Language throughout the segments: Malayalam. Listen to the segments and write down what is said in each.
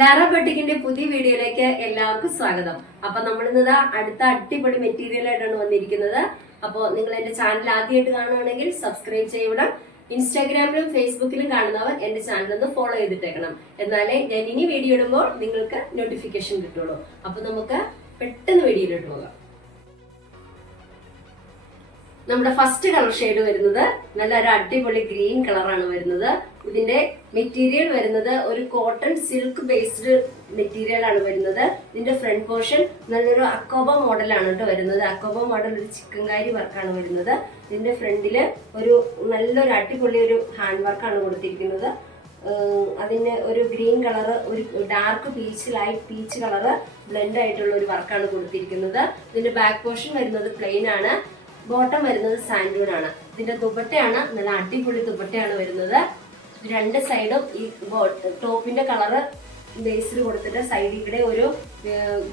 ലാറ ബട്ടിക്കിന്റെ പുതിയ വീഡിയോയിലേക്ക് എല്ലാവർക്കും സ്വാഗതം. അപ്പൊ നമ്മൾ ഇന്ന് അടുത്ത അടിപൊളി മെറ്റീരിയൽ ആയിട്ടാണ് വന്നിരിക്കുന്നത്. അപ്പോൾ നിങ്ങൾ എന്റെ ചാനൽ ആദ്യമായിട്ട് കാണുകയാണെങ്കിൽ സബ്സ്ക്രൈബ് ചെയ്യണം. ഇൻസ്റ്റാഗ്രാമിലും ഫേസ്ബുക്കിലും കാണുന്നവർ എന്റെ ചാനൽ ഒന്ന് ഫോളോ ചെയ്തിട്ടേക്കണം. എന്നാലേ ഞാൻ ഇനി വീഡിയോ ഇടുമ്പോൾ നിങ്ങൾക്ക് നോട്ടിഫിക്കേഷൻ കിട്ടുള്ളൂ. അപ്പൊ നമുക്ക് പെട്ടെന്ന് വീഡിയോയിലോട്ട് പോകാം. നമ്മുടെ ഫസ്റ്റ് കളർ ഷെയ്ഡ് വരുന്നത് നല്ലൊരു അടിപൊളി ഗ്രീൻ കളറാണ് വരുന്നത്. ഇതിന്റെ മെറ്റീരിയൽ വരുന്നത് ഒരു കോട്ടൺ സിൽക്ക് ബേസ്ഡ് മെറ്റീരിയൽ ആണ് വരുന്നത്. ഇതിന്റെ ഫ്രണ്ട് പോർഷൻ നല്ലൊരു അക്കോബ മോഡലാണ് കേട്ടോ വരുന്നത്. അക്കോബ മോഡൽ ഒരു ചിക്കൻകാരി വർക്കാണ് വരുന്നത്. ഇതിന്റെ ഫ്രണ്ടില് ഒരു നല്ലൊരു അടിപൊളി ഒരു ഹാൻഡ് വർക്കാണ് കൊടുത്തിരിക്കുന്നത്. അതിന് ഒരു ഗ്രീൻ കളറ്, ഒരു dark peach, light peach colour blend ആയിട്ടുള്ള ഒരു വർക്കാണ് കൊടുത്തിരിക്കുന്നത്. ഇതിന്റെ ബാക്ക് പോർഷൻ വരുന്നത് പ്ലെയിൻ ആണ്. ബോട്ടം വരുന്നത് സാൻഡൂൺ ആണ്. ഇതിന്റെ ദുപ്പട്ടയാണ് നല്ല അടിപൊളി ദുപ്പട്ടയാണ് വരുന്നത്. രണ്ട് സൈഡും ഈ ടോപ്പിന്റെ കളറ് ബേസിൽ കൊടുത്തിട്ട് സൈഡിൽ ഇവിടെ ഒരു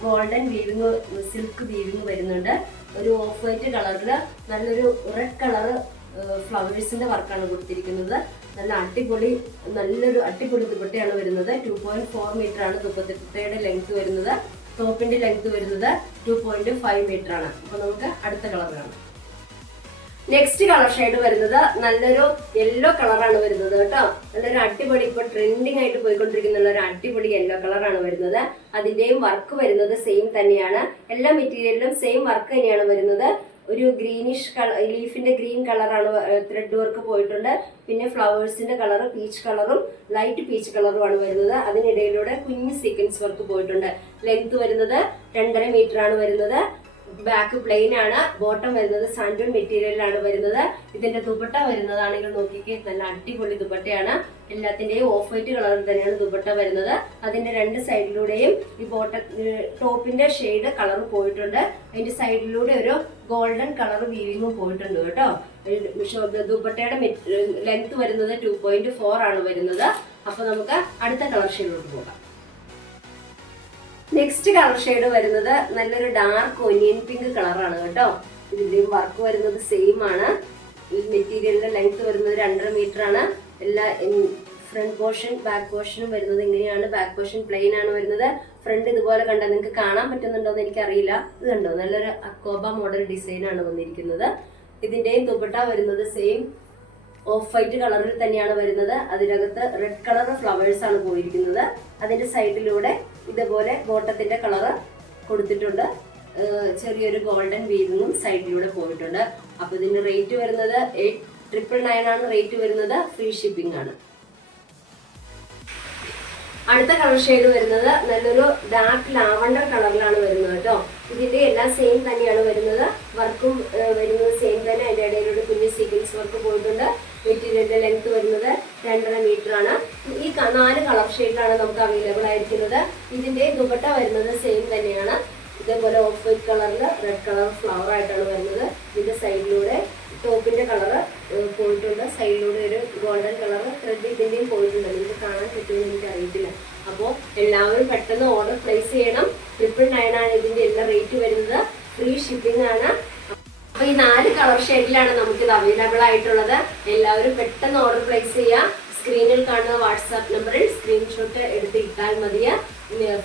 ഗോൾഡൻ വീവിങ്, സിൽക്ക് വീവിങ് വരുന്നുണ്ട്. ഒരു ഓഫ് വൈറ്റ് കളറില് നല്ലൊരു റെഡ് കളറ് ഫ്ലവേഴ്സിന്റെ വർക്കാണ് കൊടുത്തിരിക്കുന്നത്. നല്ലൊരു അടിപൊളി ദുപ്പട്ടയാണ് വരുന്നത്. 2.4 മീറ്റർ ആണ് ദുപ്പട്ടയുടെ ലെങ്ത് വരുന്നത്. ടോപ്പിന്റെ ലെങ്ത് വരുന്നത് 2.5 മീറ്റർ ആണ്. അപ്പൊ നമുക്ക് അടുത്ത കളർ കാണാം. നെക്സ്റ്റ് കളർ ഷെയ്ഡ് വരുന്നത് നല്ലൊരു യെല്ലോ കളറാണ് വരുന്നത് കേട്ടോ. നല്ലൊരു അടിപൊളി, ഇപ്പൊ ട്രെൻഡിങ് ആയിട്ട് പോയിക്കൊണ്ടിരിക്കുന്ന ഒരു അടിപൊളി യെല്ലോ കളറാണ് വരുന്നത്. അതിന്റെയും വർക്ക് വരുന്നത് സെയിം തന്നെയാണ്. എല്ലാ മെറ്റീരിയലിലും സെയിം വർക്ക് തന്നെയാണ് വരുന്നത്. ഒരു ഗ്രീനിഷ് ലീഫിന്റെ ഗ്രീൻ കളറാണ് ത്രെഡ് വർക്ക് പോയിട്ടുണ്ട്. പിന്നെ ഫ്ലവേഴ്സിന്റെ കളർ പീച്ച് കളറും ലൈറ്റ് പീച്ച് കളറുമാണ് വരുന്നത്. അതിനിടയിലൂടെ കുഞ്ഞ് സീക്വൻസ് വർക്ക് പോയിട്ടുണ്ട്. ലെങ്ത് വരുന്നത് 2.5 മീറ്റർ ആണ് വരുന്നത്. ബാക്ക് പ്ലെയിൻ ആണ്. ബോട്ടം വരുന്നത് സാൻഡൂൺ മെറ്റീരിയലാണ് വരുന്നത്. ഇതിന്റെ ദുപ്പട്ട വരുന്നതാണെങ്കിൽ നോക്കിക്കേ, നല്ല അടിപൊളി ദുപ്പട്ടയാണ്. എല്ലാത്തിന്റെയും ഓഫ് വൈറ്റ് കളറിൽ തന്നെയാണ് ദുപ്പട്ട വരുന്നത്. അതിന്റെ രണ്ട് സൈഡിലൂടെയും ഈ ടോപ്പിന്റെ ഷെയ്ഡ് കളർ പോയിട്ടുണ്ട്. അതിന്റെ സൈഡിലൂടെ ഒരു ഗോൾഡൻ കളർ വീവിങ്ങും പോയിട്ടുണ്ട് കേട്ടോ. ദുപ്പട്ടയുടെ ലെങ്ത് വരുന്നത് 2.4 ആണ് വരുന്നത്. അപ്പൊ നമുക്ക് അടുത്ത കളർ ഷെയ്ഡിലോട്ട് പോകാം. നെക്സ്റ്റ് കളർ ഷെയ്ഡ് വരുന്നത് നല്ലൊരു ഡാർക്ക് ഒനിയൻ പിങ്ക് കളറാണ് കേട്ടോ. ഇതിന്റെയും വർക്ക് വരുന്നത് സെയിം ആണ്. മെറ്റീരിയലിന്റെ ലെങ്ത് വരുന്നത് 2.5 മീറ്റർ ആണ്. എല്ലാ ഫ്രണ്ട് പോർഷൻ ബാക്ക് പോർഷനും വരുന്നത് ഇങ്ങനെയാണ്. ബാക്ക് പോർഷൻ പ്ലെയിൻ ആണ് വരുന്നത്. ഫ്രണ്ട് ഇതുപോലെ കണ്ടാൽ നിങ്ങൾക്ക് കാണാൻ പറ്റുന്നുണ്ടോ എന്ന് എനിക്കറിയില്ല. ഇത് കണ്ടോ, നല്ലൊരു അക്കോബ മോഡൽ ഡിസൈൻ ആണ് വന്നിരിക്കുന്നത്. ഇതിന്റെയും ദുപ്പട്ട വരുന്നത് സെയിം ഓഫ് വൈറ്റ് കളറിൽ തന്നെയാണ് വരുന്നത്. അതിനകത്ത് റെഡ് കളർ ഫ്ലവേഴ്സ് ആണ് പോയിരിക്കുന്നത്. അതിന്റെ സൈഡിലൂടെ ഇതുപോലെ ബോട്ടത്തിന്റെ കളറ് കൊടുത്തിട്ടുണ്ട്. ചെറിയൊരു ഗോൾഡൻ വീവിങ്ങും സൈഡിലൂടെ പോയിട്ടുണ്ട്. അപ്പൊ ഇതിന്റെ റേറ്റ് വരുന്നത് 8,999 ആണ് റേറ്റ് വരുന്നത്. ഫ്രീ ഷിപ്പിംഗ് ആണ്. അടുത്ത കളർ ഷെയ്ഡ് വരുന്നത് നല്ലൊരു ഡാർക്ക് ലാവണ്ടർ കളറിലാണ് വരുന്നത് കേട്ടോ. ഇതിന്റെ എല്ലാം സെയിം തന്നെയാണ് വരുന്നത്. വർക്കും വരുന്നത് സെയിം തന്നെ. അതിന്റെ ഇടയിലൂടെ കുഞ്ഞ് സീക്വൻസ് വർക്ക് പോയിട്ടുണ്ട്. മെറ്റീരിയലിന്റെ ലെങ്ത് വരുന്നത് 2.5 മീറ്റർ ആണ്. ഈ 4 കളർ ഷെയ്ഡിലാണ് നമുക്ക് അവൈലബിൾ ആയിരിക്കുന്നത്. ഇതിന്റെ ദുപ്പട്ട വരുന്നത് സെയിം തന്നെയാണ്. ഇതേപോലെ ഓഫ് വൈറ്റ് കളറിൽ റെഡ് കളർ ഫ്ലവർ ആയിട്ടാണ് വരുന്നത്. ഇതിന്റെ സൈഡിലൂടെ ടോപ്പിന്റെ കളറ് പോയിട്ടുണ്ട്. സൈഡിലൂടെ ഒരു ഗോൾഡൻ കളർ ത്രെഡ് ഇതിന്റെയും പോയിട്ടുണ്ട്. നിങ്ങൾക്ക് കാണാൻ പറ്റുമെന്ന് എനിക്ക് അറിയത്തില്ല. അപ്പോൾ എല്ലാവരും പെട്ടെന്ന് ഓർഡർ പ്ലേസ് ചെയ്യണം. 999 ആണ് ഇതിന്റെ എല്ലാ റേറ്റ് വരുന്നത്. ഫ്രീ ഷിപ്പിംഗ് ആണ്. അപ്പൊ ഈ 4 കളർ ഷെയ്ഡിലാണ് നമുക്കിത് അവൈലബിൾ ആയിട്ടുള്ളത്. എല്ലാവരും പെട്ടെന്ന് ഓർഡർ പ്ലേസ് ചെയ്യുക. സ്ക്രീനിൽ കാണുന്ന വാട്സാപ്പ് നമ്പറിൽ സ്ക്രീൻഷോട്ട് എടുത്ത് ഇട്ടാൽ മതി.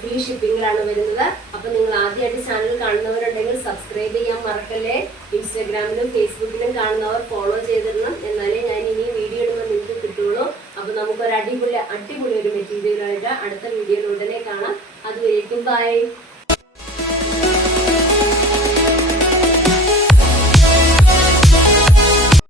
ഫ്രീ ഷിപ്പിംഗിലാണ് വരുന്നത്. അപ്പൊ നിങ്ങൾ ആദ്യമായിട്ട് ചാനൽ കാണുന്നവരുണ്ടെങ്കിൽ സബ്സ്ക്രൈബ് ചെയ്യാൻ മറക്കല്ലേ. ഇൻസ്റ്റാഗ്രാമിലും ഫേസ്ബുക്കിലും കാണുന്നവർ ഫോളോ ചെയ്തിടണം. എന്നാലേ ഞാൻ ഇനി വീഡിയോ ഇടുമ്പോൾ നിങ്ങൾക്ക് കിട്ടുള്ളൂ. അപ്പൊ നമുക്കൊരു അടിപൊളി ഒരു മെറ്റീരിയലായിട്ട് അടുത്ത വീഡിയോയിൽ ഉടനെ കാണാം. അതുവരേക്കും ബൈ.